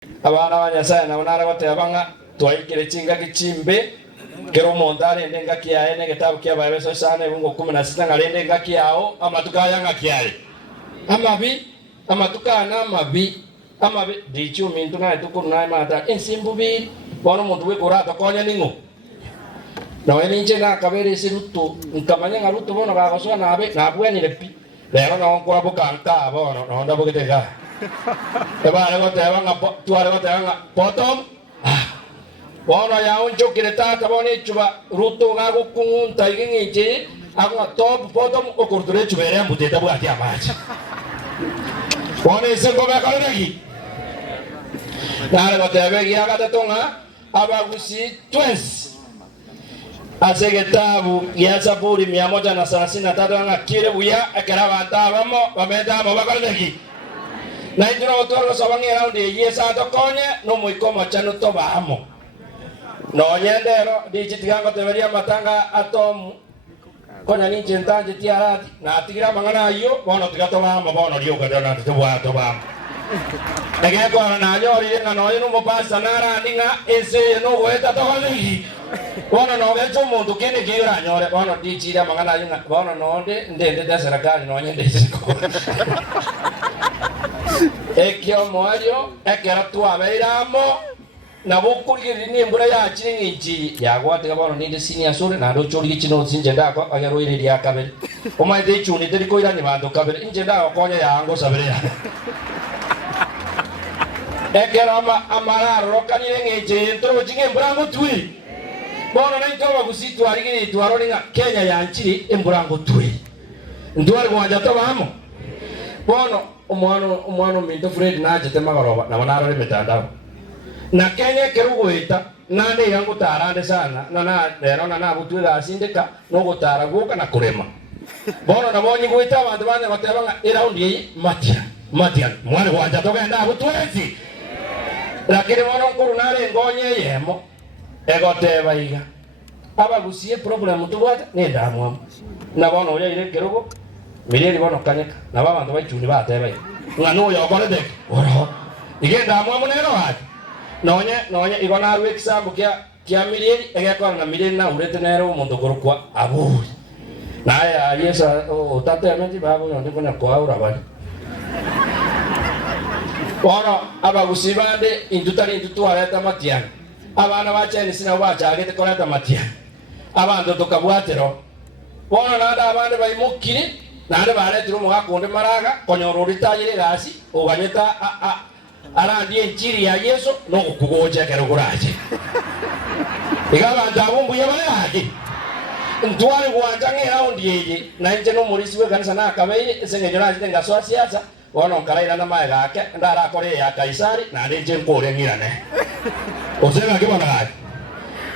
abana banyasaye nabo narabatebanga twaikire chinga kichimbe kero mondare ndenga kiae ne gitabu kia Bible sana bungo 16 ngalende ngaki yao amatuka yanga kiale amatuka na amabi dichu mintu na tukuru na mata ensimbu bi bono muntu we kurata konya ningo na wene nje na kabere sirutu nkamanya ngarutu bono ga goswa na abe na bweni lepi lero na onkora bokanta bono no nda bokitega eba lego tebanga tuare gotebanga potom bono ya unjo kireta tabone chuba rutu ga gukunta igingi ako top potom okurdure chubere muteta bwati amachi bono isengo ba kalegi nare gotebegi agata tonga abagusi twins ase gitabu ya Zaburi 133 ngakire buya akara bantabamo bamedamo bakalegi na indiro otoro sabangira ndi yesa tokonye no muikomo chanu tobamo no nyendero dijitigango teberia matanga atomu konya ninje ntanje tiarati na atigira mangana yo bono tigatobamo bono ryoga dona tobamo Negeko na nyori nga no ino mo pasa nara ninga ese no goeta tokolegi bono no gecho mundu kene gira nyore bono dichira mangana yinga bono no ndende da serikali no nyende siko ekyo moyo ekera tu abeiramo na bukurigiri nimbura ya chiringi yagwatega bono ninde senior sore na ndo chori chino sinje ndako agero ire ya kabere omaide chuni deriko ira ni bando kabere inje ndako konya yango sabere ya ekera amararo kanire ngeje ntoro jinge mburango tui bono na itoba gusitu arigiri twaroninga Kenya yanchiri emburango tui ndwari gwanja tobamo bono umwano minto Fred naje temagaroba na banaro mitandao na Kenya kerugoita nande yangu tarande sana na lero na butwira asindika no gutara guka na kurema bono na bonyi guita abantu bane batebanga iraundi yi Matian mwana gwanja togenda butwezi lakini bono nkuru nare ngonye yemo egoteba iga abagusie problem tubwata ne damwa na bono ule ile kerugo mileli bono kanyeka na babantu bachuni bateba ngano yokole dek oro igenda mwa munero hati nonye igona rwe kisambu kia mileli egekora na mileli na urete nero umuntu gorokwa aburi naye yesa otate amenti babo yonde kuna kwa urabani bono abagusibande indutari indutwara Matian abana bachene sina bachagete koleta Matian abantu tukabwatero bono nada abande bayimukire nande baretiro mugakonde maraga konyorori tayire gasi oganyeta arandi enchiri ya Yesu no kugoje kero kuraje igaba ndabumbu yabayaje ntware gwanja ngiraundi yeje na nje no murisi we kanisa na kabeye sengejona zitenga so siasa bono karaira na mae gake ndara kore ya Kaisari na nje nkore ngirane osema kibona gake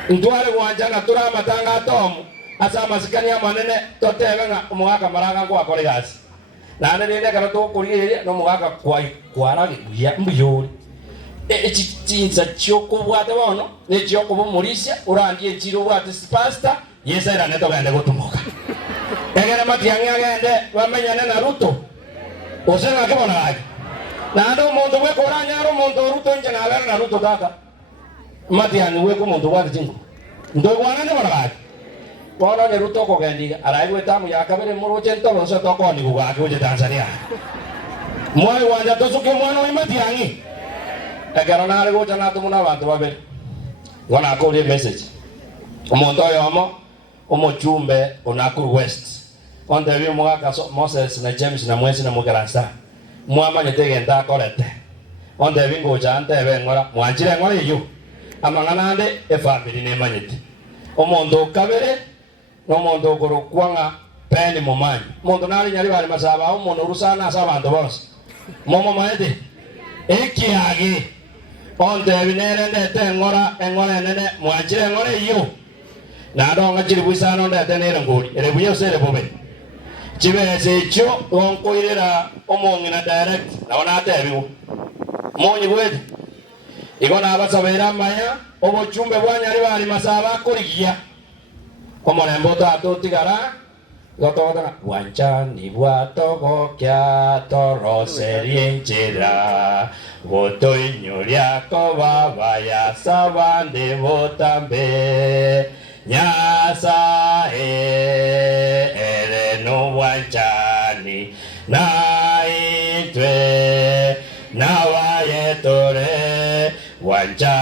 ntware gwanja na tura matanga tomu asa masikania manene totebenga umwaka maraga kwa kore gasi na nende kana to kuriye no mwaka kwarage buya mbuyori echinza choko bwate bono ne choko bumurisha urandie chiro bwate pasta yesa era neto gande gutumuka egere Matian agende bamenyane na Ruto osena kibona gake na ndo muntu we koranya ro muntu Ruto nje na bera na Ruto tata Matian we ko muntu bwate chingo ndo gwana ne bona gake bono ne Ruto ko gendiga araigwe tamu ya kabere muro chento lonso to ko ni bugake uje Tanzania mwai wanja tosuke mwana wa Matian egero na rego jana tumuna bantu babere wana ko message omuntu oyomo omochumbe onakuru West onde bi mwaka Moses na James na Mwesi na Mugarasta mwamanye tegenda korete onde bi ngoja antebe ngora mwanjire ngora iyo amanganande efamily ne manyiti omuntu kabere no muntu gorokwanga peni momanyi muntu nali nyali bali masaba omuntu rusana asabantu bose momo maede ekiage onde binere ndete ngora nene mwanjire ngora iyo na donga chiri bwisano ndete nere ngori ere buye sere bobe chibese cho onkoirera omongi na direct na wana atebiwo monyi bwete igona abasabera maya obochumbe bwanyali bali masaba korigia omolembo tato tigara gotogotana wanchani bwatogokya toroserie njira botoinyuriako babaya sabande botambe Nyasaye ereno wanchani na itwe na wayetore wanchani